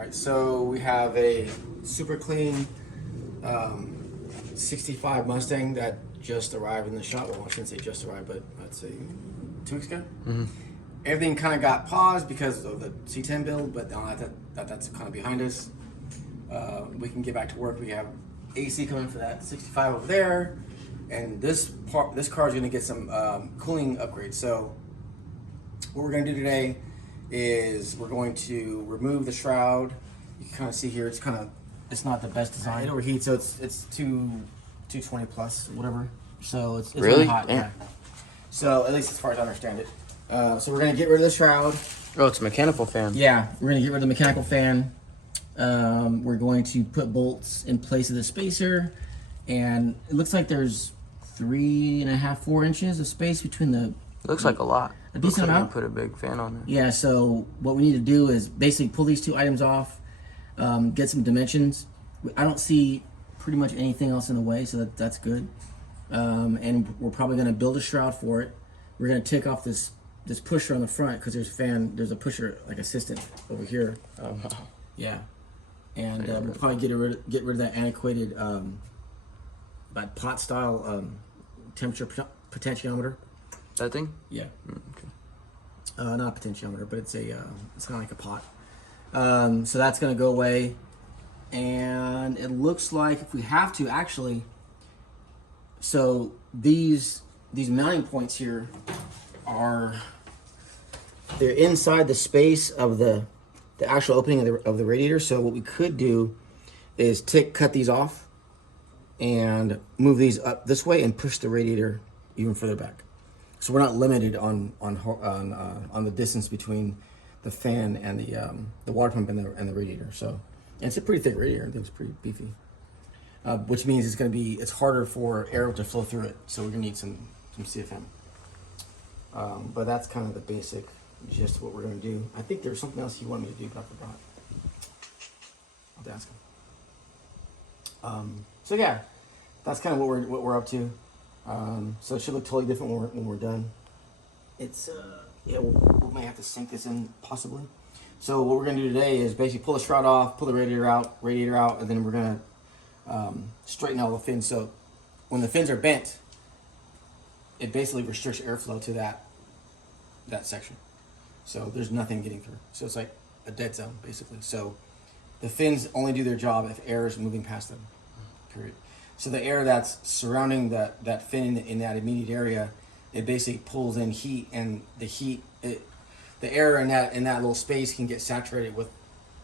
right, so we have a super clean 65 Mustang that just arrived in the shop. Well, I shouldn't say just arrived, but I'd say 2 weeks ago. Mm-hmm. Everything kind of got paused because of the C10 build, but now that's kind of behind us. We can get back to work. We have AC coming for that 65 over there, and this car is going to get some cooling upgrades. So what we're going to do today is we're going to remove the shroud. You can kind of see here it's not the best design. It overheats, so it's 220 plus whatever. So it's really hot. Yeah. So at least as far as I understand it. So we're gonna get rid of the shroud. Oh, it's a mechanical fan. Yeah, we're gonna get rid of the mechanical fan. We're going to put bolts in place of the spacer, and it looks like there's 3.5, 4 inches of space between the. It looks like a lot. A decent amount. Put a big fan on there. Yeah. So what we need to do is basically pull these two items off, get some dimensions. I don't see pretty much anything else in the way, so that's good. And we're probably gonna build a shroud for it. We're gonna take off this pusher on the front because there's a pusher like assistant over here. Yeah, and we'll probably get rid of that antiquated that pot style temperature potentiometer. That thing? Yeah. Okay. Not a potentiometer, but it's kind of like a pot. So that's gonna go away, and it looks like if we have to actually. So these mounting points here they're inside the space of the actual opening of the radiator. So what we could do is cut these off and move these up this way and push the radiator even further back. So we're not limited on the distance between the fan and the water pump and the radiator. So and it's a pretty thick radiator. I think it's pretty beefy. Which means it's harder for air to flow through it. So we're gonna need some CFM. But that's kind of the basic gist of what we're gonna do. I think there's something else you want me to do, but I forgot. I'll have to ask him. So yeah, that's kind of what we're up to. So it should look totally different when we're done. It's we may have to sink this in possibly. So what we're gonna do today is basically pull the shroud off, pull the radiator out, and then we're gonna straighten all the fins. So when the fins are bent, it basically restricts airflow to that section. So there's nothing getting through. So it's like a dead zone basically. So the fins only do their job if air is moving past them. Period. So the air that's surrounding that fin in that immediate area, it basically pulls in heat, and the air in that little space can get saturated with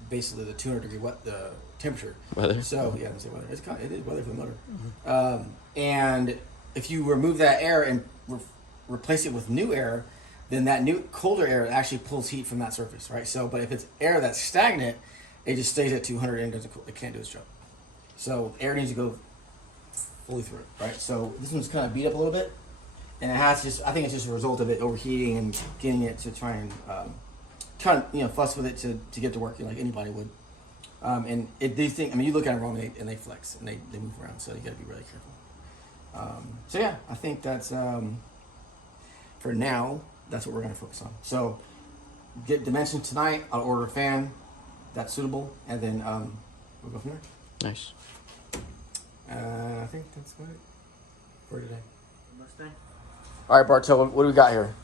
basically the 200-degree the temperature. Weather. So yeah, I say weather. It is weather for the motor. And if you remove that air and replace it with new air, then that new colder air actually pulls heat from that surface, right? So, but if it's air that's stagnant, it just stays at 200 and it can't do its job. So air needs to go fully through it, right? So this one's kind of beat up a little bit, and I think it's just a result of it overheating and getting it to try and fuss with it to get to work like anybody would. And these things, I mean, you look at them wrong and they flex and they move around, so you got to be really careful. So yeah, I think that's for now. That's what we're going to focus on. So get dimensions tonight. I'll order a fan that's suitable, and then we'll go from there. Nice. I think that's about it for today. Mustang. All right, Bartow, what do we got here?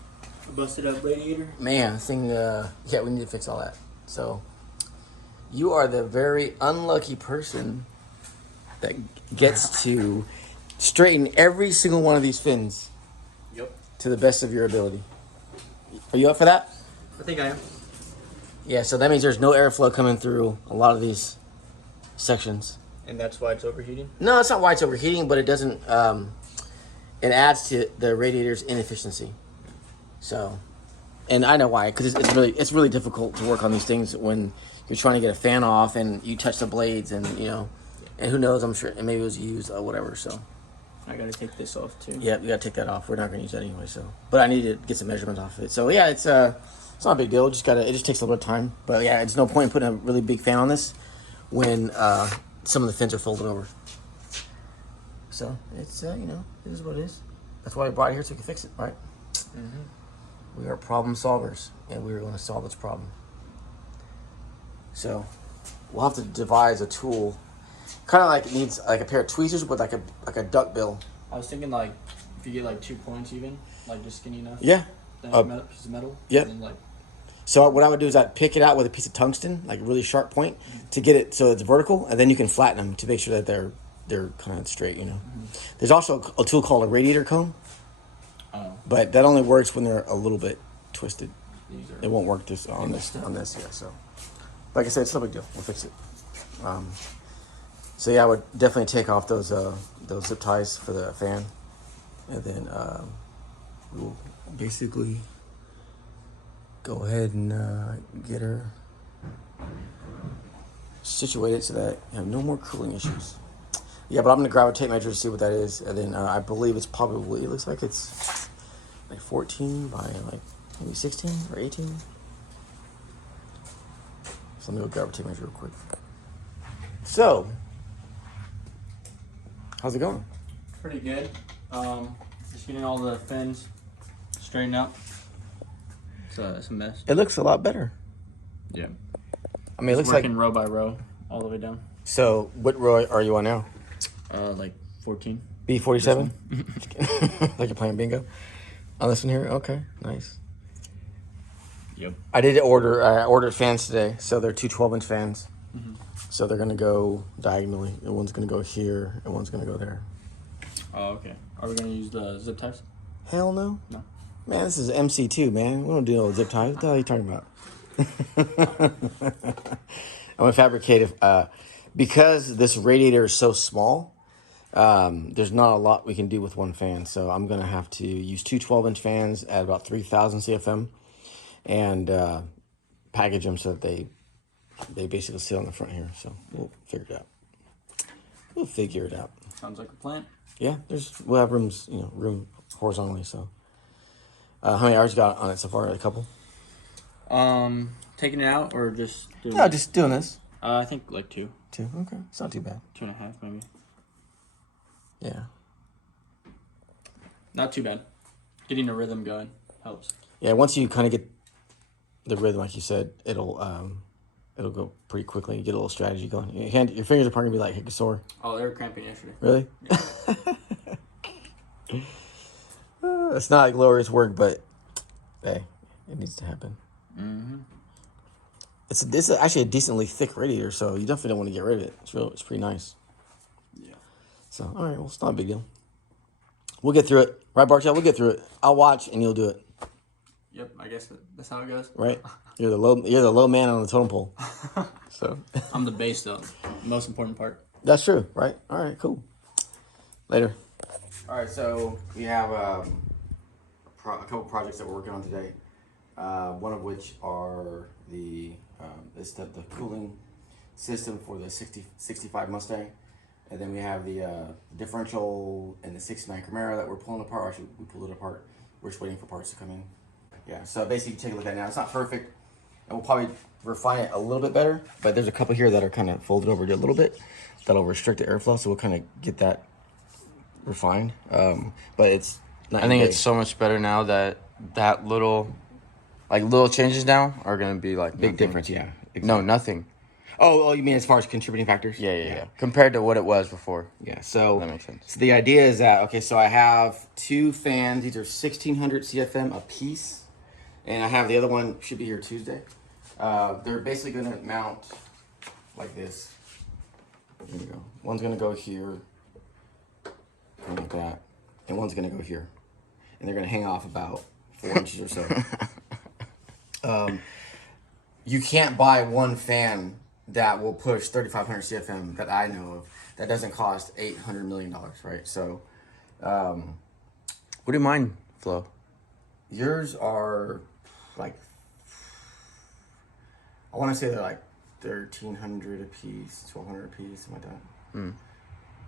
A busted up radiator. Man, this thing. Yeah, we need to fix all that. So you are the very unlucky person that gets to straighten every single one of these fins. Yep. To the best of your ability. Are you up for that? I think I am. Yeah, so that means there's no airflow coming through a lot of these sections. And that's why it's overheating? No, it's not why it's overheating, but it doesn't, it adds to the radiator's inefficiency. So, and I know why, because it's really difficult to work on these things when you're trying to get a fan off and you touch the blades and, and who knows, I'm sure, and maybe it was used or whatever, so. I gotta take this off too. Yeah, we gotta take that off. We're not gonna use that anyway, so. But I need to get some measurements off of it. So yeah, it's not a big deal. It just takes a little bit of time. But yeah, it's no point in putting a really big fan on this when some of the fins are folded over. So it's it is what it is. That's why I brought it here so we can fix it, right? Mm-hmm. We are problem solvers, and we are going to solve this problem. So we'll have to devise a tool. Kind of like it needs like a pair of tweezers with like a duck bill. I was thinking like if you get like 2 points even, like just skinny enough. Yeah. Then a piece of metal. Yep. And then like. So what I would do is I'd pick it out with a piece of tungsten, like a really sharp point, to get it so it's vertical, and then you can flatten them to make sure that they're kind of straight. You know. There's also a tool called a radiator comb, but that only works when they're a little bit twisted. It won't work on this. Yeah. So, like I said, it's no big deal. We'll fix it. So yeah, I would definitely take off those zip ties for the fan, and then we'll basically go ahead and get her situated so that you have no more cooling issues. Yeah, but I'm gonna grab a tape measure to see what that is, and then I believe it's probably, it looks like it's like 14 by like maybe 16 or 18. So let me go grab a tape measure real quick. So, how's it going? Pretty good. Just getting all the fins straightened out. It's a mess. It looks a lot better. Yeah. I mean, it looks working like row by row all the way down. So, what row are you on now? Like 14. B47? Like you're playing bingo? On this one here? Okay, nice. Yep. I ordered fans today, so they're two 12-inch fans. Mm-hmm. So they're going to go diagonally. And one's going to go here, and one's going to go there. Oh, okay. Are we going to use the zip ties? Hell no. No. Man, this is MC2, man. We don't do no zip ties. What the hell are you talking about? I'm a fabricative. Because this radiator is so small, there's not a lot we can do with one fan. So I'm going to have to use two 12-inch fans at about 3,000 CFM and package them so that they basically sit on the front here. So we'll figure it out. Sounds like a plan. Yeah, we'll have room horizontally. So how many hours you got on it so far? A couple? Taking it out or just doing No, just doing this. I think like 2. 2, okay. It's not too bad. 2.5 maybe. Yeah. Not too bad. Getting a rhythm going helps. Yeah, once you kind of get the rhythm, like you said, it'll go pretty quickly. You get a little strategy going. Your fingers are probably gonna be like sore. Oh, they were cramping yesterday. Really? Yeah. It's not glorious work, but hey, it needs to happen. Mm-hmm. This is actually a decently thick radiator, so you definitely don't want to get rid of it. It's pretty nice. Yeah. So, all right, well, it's not a big deal. We'll get through it. Right, Bartel? We'll get through it. I'll watch, and you'll do it. Yep, I guess that's how it goes. Right? You're the low man on the totem pole. So I'm the base, though. Most important part. That's true, right? All right, cool. Later. All right, so we have a couple projects that we're working on today. One of which are the cooling system for the 65 Mustang, and then we have the differential and the 69 Camaro that we're pulling apart. Actually, we pulled it apart. We're just waiting for parts to come in. Yeah, so basically, take a look at it now. It's not perfect, and we'll probably refine it a little bit better. But there's a couple here that are kind of folded over a little bit that'll restrict the airflow, so we'll kind of get that refined. But it's not. I think it's so much better now that little changes now are gonna be like big nothing. difference. Yeah. Exactly. No, nothing. Oh, you mean as far as contributing factors? Yeah. Compared to what it was before. Yeah, so that makes sense. So the idea is that, okay, so I have two fans. These are 1,600 CFM a piece. And I have the other one, should be here Tuesday. They're basically going to mount like this. There you go. One's going to go here, kind of like that. And one's going to go here. And they're going to hang off about 4 inches or so. You can't buy one fan that will push 3,500 CFM that I know of that doesn't cost $800 million, right? So, what do mine flow? Yours are like, I want to say they're like 1,300 a piece, 1,200 a piece, something like that. Maybe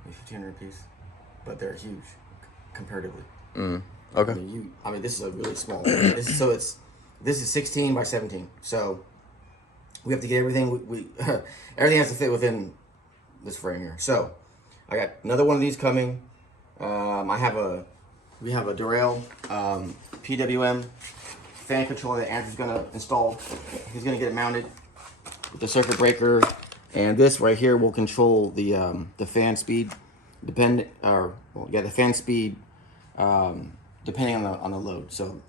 1,500 a piece, but they're huge comparatively. Okay. I mean, this is a really small. This is 16 by 17. So we have to get everything. We everything has to fit within this frame here. So I got another one of these coming. We have a Durrell PWM fan controller that Andrew's gonna install. He's gonna get it mounted with the circuit breaker And this right here will control the fan speed, the fan speed, depending on the load. So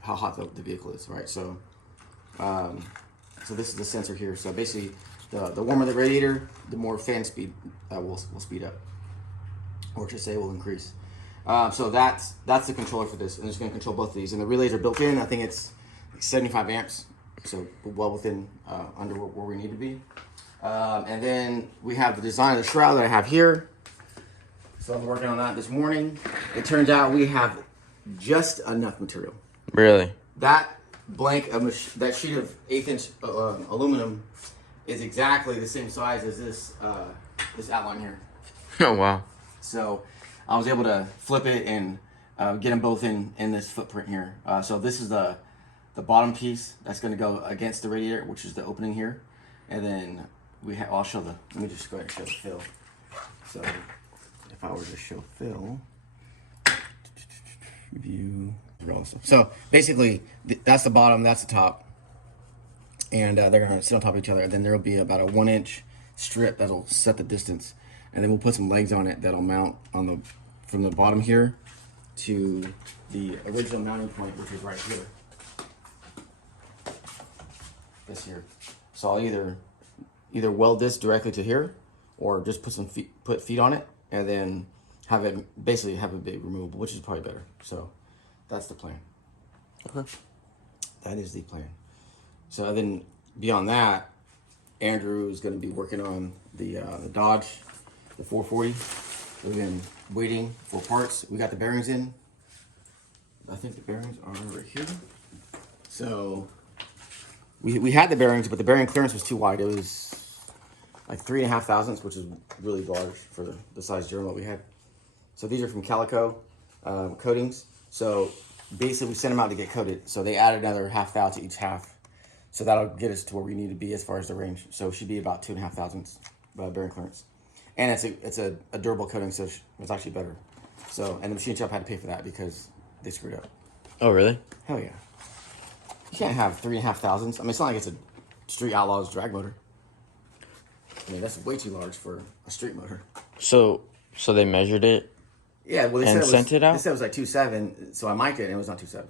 how hot the vehicle is, right? So so this is the sensor here. So basically, the warmer the radiator, the more fan speed will speed up, or to say will increase. So that's the controller for this, and it's going to control both of these. And the relays are built in. I think it's like 75 amps, so well within under where we need to be. And then we have the design of the shroud that I have here. So I'm working on that this morning. It turns out we have just enough material. Really? That that sheet of 1/8" aluminum is exactly the same size as this outline here. Oh wow. So I was able to flip it and get them both in this footprint here. So this is the bottom piece that's going to go against the radiator, which is the opening here, and then I'll show let me just go ahead and show the fill. So if I were to show fill, view. So basically, that's the bottom, that's the top, and they're gonna sit on top of each other. And then there will be about a 1-inch strip that'll set the distance, and then we'll put some legs on it that'll mount from the bottom here to the original mounting point, which is right here. This here. So I'll either weld this directly to here, or just put feet on it, and then have it big removable, which is probably better. So that's the plan. Okay. That is the plan. So then beyond that, Andrew is going to be working on the Dodge, the 440. We've been waiting for parts. We got the bearings in. I think the bearings are right here. So we had the bearings, but the bearing clearance was too wide. It was like 3.5 thousandths, which is really large for the size journal that we had. So these are from Calico coatings. So basically we sent them out to get coated. So they added another 1/2 thou to each half. So that'll get us to where we need to be as far as the range. So it should be about 2.5 thousandths bearing clearance. And it's a durable coating, so it's actually better. So, and the machine shop had to pay for that because they screwed up. Oh really? Hell yeah. You can't have 3.5 thousandths. I mean, it's not like it's a Street Outlaws drag motor. I mean, that's way too large for a street motor. So they measured it. Yeah, well, and sent it out. They said it was like 2.7, so I mic'd it, and it was not 2.7.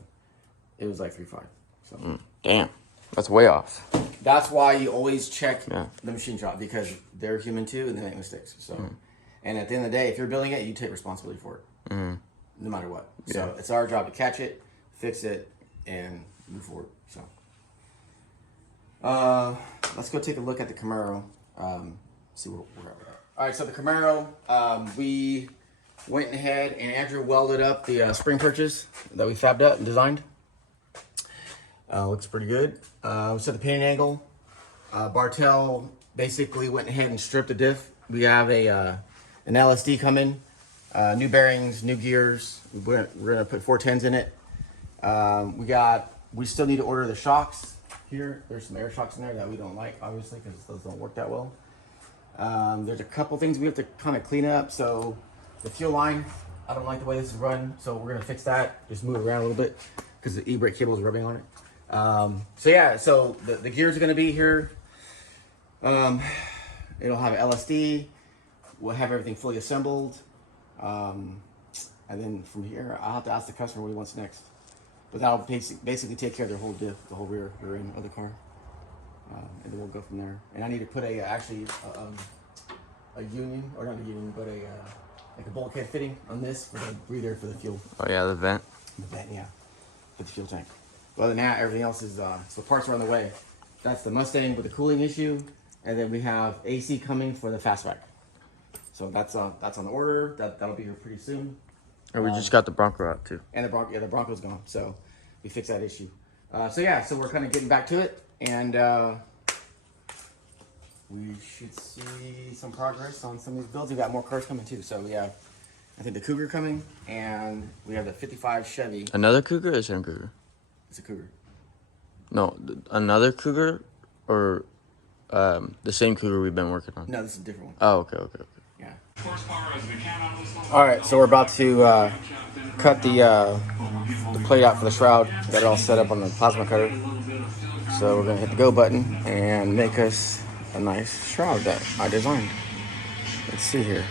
It was like 3.5. So Damn, that's way off. that's why you always check Yeah. the machine shop, because they're human too, and they make mistakes. So, and at the end of the day, if you're building it, you take responsibility for it, no matter what. So it's our job to catch it, fix it, and move forward. So let's go take a look at the Camaro. See where we're at with that. All right, so the Camaro, we went ahead and Andrew welded up the spring purchase that we fabbed up and designed. Looks pretty good. We set the painting angle. Bartel basically went ahead and stripped the diff. We have an LSD coming, new bearings, new gears. We're gonna put 410s in it. We still need to order the shocks here. There's some air shocks in there that we don't like, obviously, because those don't work that well. There's a couple things we have to kind of clean up. So the fuel line, I don't like the way this is run, so we're gonna fix that. Just move it around a little bit because the e-brake cable is rubbing on it. So the gears are gonna be here. It'll have an LSD. We'll have everything fully assembled. And then from here, I'll have to ask the customer what he wants next. But that'll basically take care of their whole diff, the whole rear end of the car. And then we'll go from there. And I need to put a union, or not a union, but like a bulkhead fitting on this for the breather for the fuel. Oh yeah, the vent. The vent, yeah, for the fuel tank. But other than that, everything else is so parts are on the way. That's the Mustang with the cooling issue, and then we have AC coming for the fastback. So that's on the order. That'll be here pretty soon. And we just got the Bronco out too. And the Bronco's gone, so we fixed that issue. So we're kind of getting back to it, and we should see some progress on some of these builds. We got more cars coming too. So we have, I think, the Cougar coming, and we have the '55 Chevy. Another Cougar or the same Cougar? It's a Cougar. No, another Cougar or the same Cougar we've been working on? No, this is a different one. Oh, okay. Yeah. All right, so we're about to cut the plate out for the shroud. Got it all set up on the plasma cutter. So we're gonna hit the go button and make us a nice shroud that I designed. Let's see here.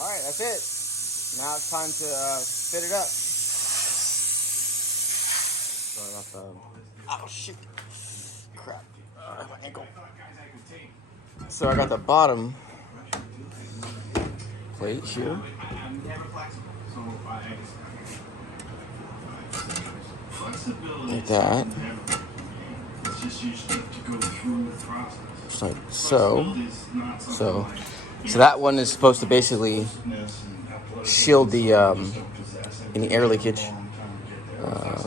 All right, that's it. Now it's time to fit it up. Sorry about the... Oh, shoot. Crap. My ankle. So I got the bottom plate here. Like that. Just like so. So that one is supposed to basically shield the any air leakage.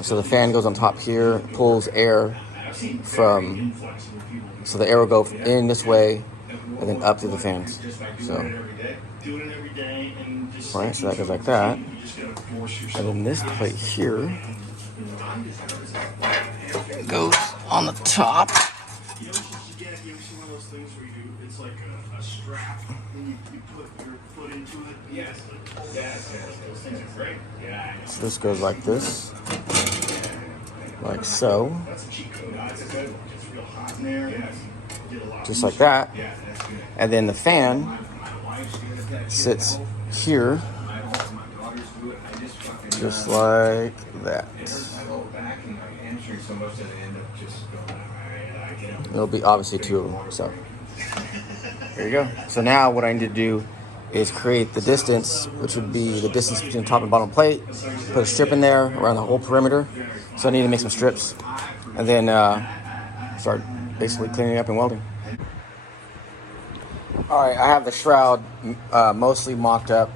So the fan goes on top here, pulls air from, so the air will go in this way and then up through the fans. So, alright, so that goes like that. And then this plate here goes on the top. So this goes like this, like so, just like that, and then the fan sits here, just like that. There'll be obviously two of them, so there you go. So now what I need to do is create the distance, which would be the distance between the top and bottom plate. Put a strip in there around the whole perimeter. So I need to make some strips, and then start basically cleaning up and welding. All right, I have the shroud mostly mocked up.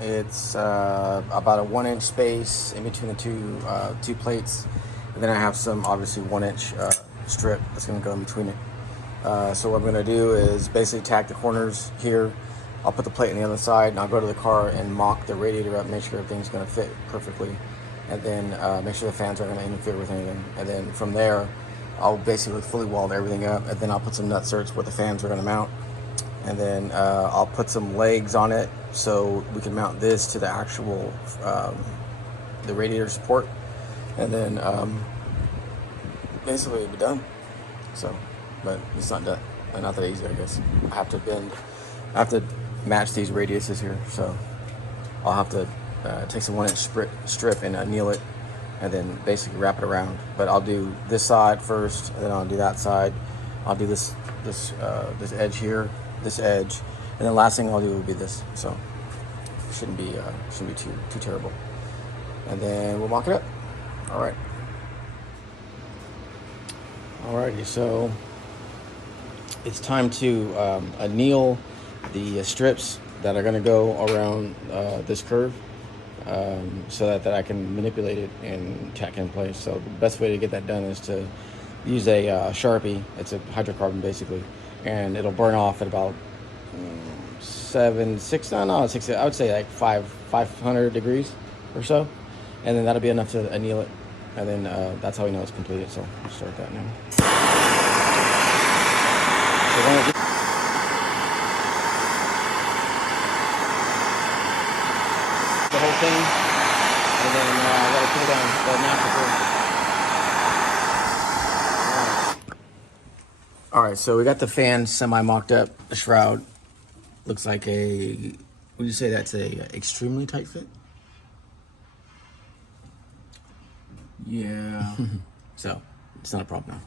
It's about a 1 inch space in between the two plates, and then I have some obviously 1 inch strip that's going to go in between it. So what I'm going to do is basically tack the corners here. I'll put the plate on the other side, and I'll go to the car and mock the radiator up, make sure everything's going to fit perfectly, and then make sure the fans aren't going to interfere with anything. And then from there, I'll basically fully weld everything up, and then I'll put some nutserts where the fans are going to mount, and then I'll put some legs on it so we can mount this to the actual the radiator support, and then basically it'll be done. So, but it's not done. Not that easy, I guess. I have to match these radiuses here, so I'll have to take some 1 inch strip and anneal it, and then basically wrap it around. But I'll do this side first, and then I'll do that side. I'll do this edge here, this edge, and then last thing I'll do will be this. So shouldn't be too terrible. And then we'll mock it up. All right. Alrighty, so it's time to anneal the strips that are going to go around this curve, so that I can manipulate it and tack it in place. So the best way to get that done is to use a Sharpie. It's a hydrocarbon basically, and it'll burn off at about 600 I would say like 500 degrees or so, and then that'll be enough to anneal it. And then that's how we know it's completed. So we'll start that now. The whole thing, and then let it cool down. Let it natural. All right, so we got the fan semi mocked up. The shroud looks like a. Would you say that's a extremely tight fit? Yeah. So it's not a problem now.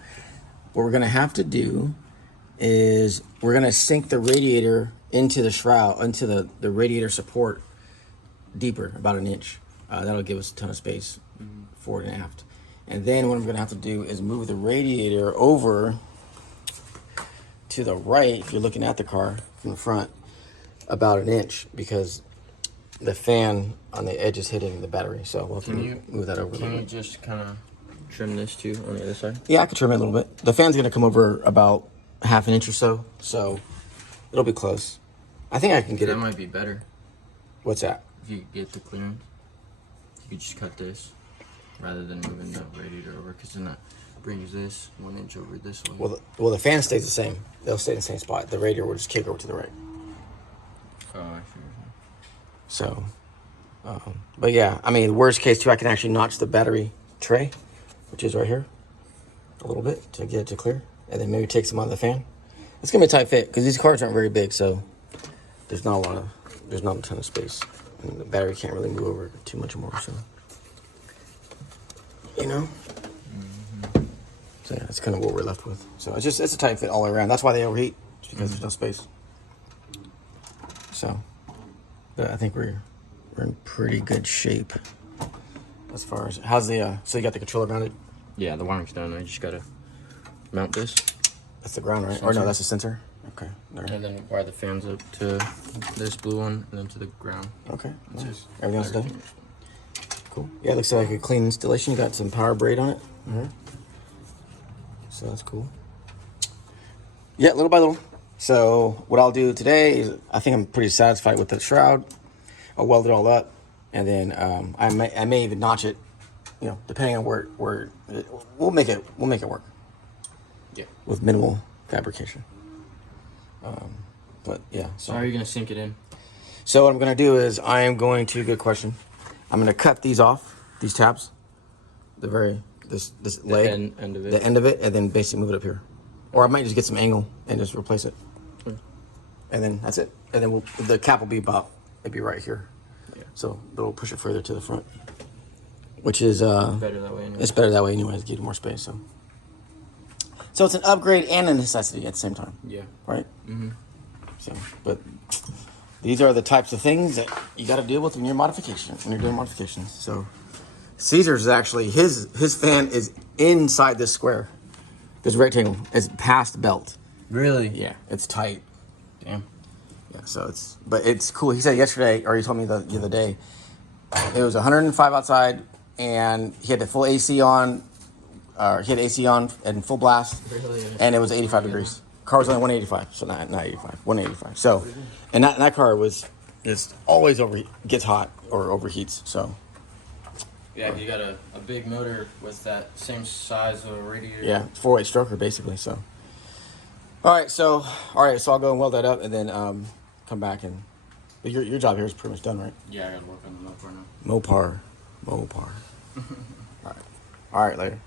What we're gonna have to do is we're gonna sink the radiator into the shroud, into the radiator support deeper, about an inch. That'll give us a ton of space forward and aft. And then what I'm gonna have to do is move the radiator over to the right, if you're looking at the car from the front, about an inch, because the fan on the edge is hitting the battery. So we'll have to move that over a little bit. Can you just kind of trim this too on the other side? Yeah, I could trim it a little bit. The fan's gonna come over about half an inch or so, so it'll be close. I think I can get it. That might be better. What's that? If you get the clearance, you could just cut this rather than moving the radiator over, because then that brings this 1 inch over this way. Well, the fan stays the same. They'll stay in the same spot. The radiator will just kick over to the right. Oh, I see. So, but yeah, I mean, worst case too, I can actually notch the battery tray, which is right here, a little bit to get it to clear, and then maybe take some out of the fan. It's gonna be a tight fit because these cars aren't very big, so there's not a ton of space, and the battery can't really move over too much more. So, you know. So yeah, that's kind of what we're left with. So it's a tight fit all the way around. That's why they overheat, just because there's no space. So, but I think we're in pretty good shape as far as how's the so you got the controller mounted? Yeah, the wiring's done. I just gotta mount this. That's the ground, right? Sensor. Or no, that's the sensor. Okay. There. And then wire the fans up to this blue one, and then to the ground. Okay. Nice. Just Everything else done? Cool. Yeah, it looks like a clean installation. You got some power braid on it. So that's cool. Yeah, little by little. So what I'll do today is, I think I'm pretty satisfied with the shroud. I'll weld it all up, and then I may even notch it. You know, depending on where we'll make it work. Yeah. With minimal fabrication. But yeah. So how are you gonna sink it in? So what I'm gonna do is good question. I'm gonna cut these off, these tabs, this leg, end of it. the end of it, and then basically move it up here. Or I might just get some angle and just replace it. And then that's it. And then the cap will be it'd be right here. Yeah. So we'll push it further to the front, which is Better that way anyway. it's better that way anyways, give you more space. So it's an upgrade and a necessity at the same time. Yeah. Right? So, but these are the types of things that you got to deal with when you're doing modifications. So Caesar's is actually, his fan is inside this square. This rectangle is past the belt. Really? Yeah, it's tight. Damn. Yeah, so but it's cool. He said yesterday, or he told me the other day, it was 105 outside, and he had the full AC on, he had AC on and full blast, Really? and it was 85 degrees. Car was only 185, so not 85, 185. So, and that car is always gets hot or overheats. So, Yeah, you got a big motor with that same size of a radiator. yeah, 4-way stroker basically. So, all right, so I'll go and weld that up, and then come back and your job here is pretty much done, right? Yeah, I gotta work on the Mopar now. Mopar. All right, later.